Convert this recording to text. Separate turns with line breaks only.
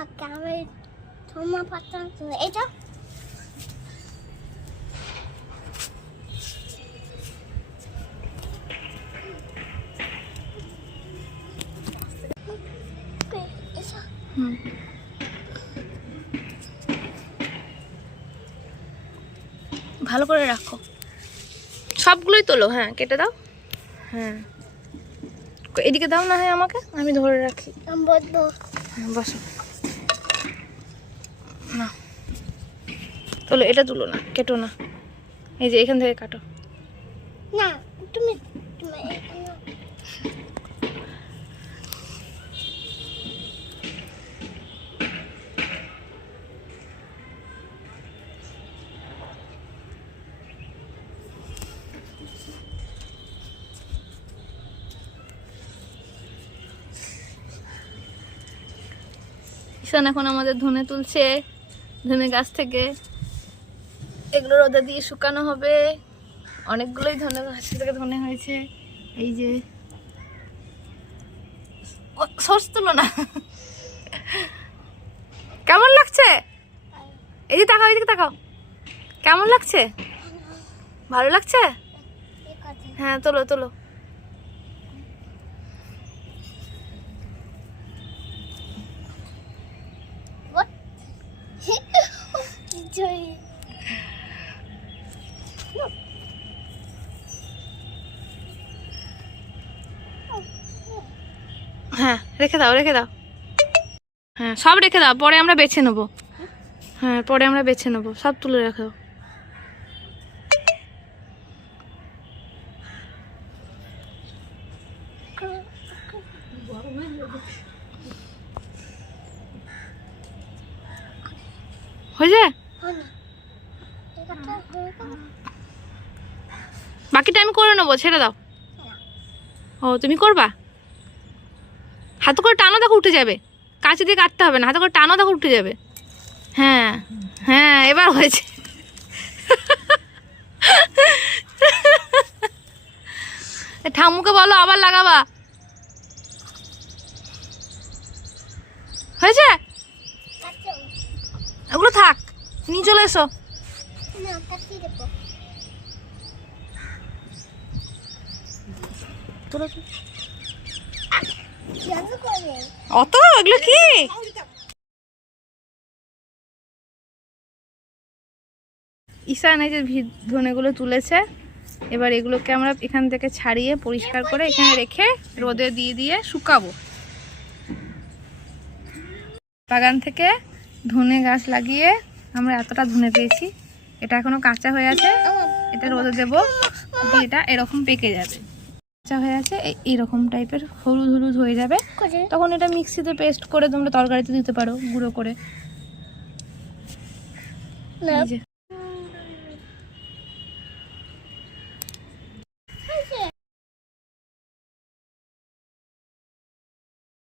আগে আমি তোমার পাতা এটা
ভালো করে রাখো। সবগুলোই তোলো হ্যাঁ কেটে দাও। হ্যাঁ। এদিকে দাও না হয় আমাকে আমি ধরে রাখি। হ্যাঁ, বসো। না। তোলো এটা তুলো না কেটো না। এই যে এখান থেকে কাটো।
না তুমি
ঈশান এখন আমাদের ধনে তুলছে। ধনে গাছ থেকে। এগুলো রোদে দিয়ে শুকানো হবে। অনেকগুলোই ধনে গাছ থেকে ধনে হয়েছে। এই যে। তুলো না। কেমন লাগছে? এই যে তাকাও এইদিকে তাকাও। কেমন লাগছে? ভালো লাগছে? হ্যাঁ তোলো তোলো। হ্যাঁ রেখে দাও রেখে দাও। হ্যাঁ সব রেখে দাও, পরে আমরা বেছে নেব। হ্যাঁ পরে আমরা বেছে নেব, সব তুলে রেখো হয়েছে?
হয়ে
বাকিটা আমি করে নেব, ছেড়ে দাও। ও, তুমি করবা? হাতে করে টানো দেখো উঠে যাবে। কাছে দিয়ে কাটতে হবে না হাতে করে টানো দেখো উঠে যাবে। হ্যাঁ হ্যাঁ এবার হয়েছে। ঠাম্মুকে বলো আবার লাগাবা। হয়েছে? ওগুলো থাক নিয়ে চলে এসো।
না কাটিয়ে দেবো
তোলো তো।
জানো করে
অত? এগুলো কি? ঈশান এই যে ধনেগুলো তুলেছে। এবার এগুলোকে আমরা এখান থেকে ছাড়িয়ে পরিষ্কার করে এখানে রেখে রোদে দিয়ে দিয়ে শুকাবো। বাগান থেকে ধনে গাছ লাগিয়ে আমরা এতটা ধনে পেয়েছি। এটা এখনও কাঁচা হয়ে আছে। এটা রোদে দেবো। এটা এরকম পেকে যাবে। কাঁচা হয়ে আছে এই- এরকম টাইপের হলুদ হলুদ হয়ে যাবে। তখন এটা মিক্সিতে পেস্ট করে তোমরা তরকারিতে দিতে পারো গুঁড়ো করে।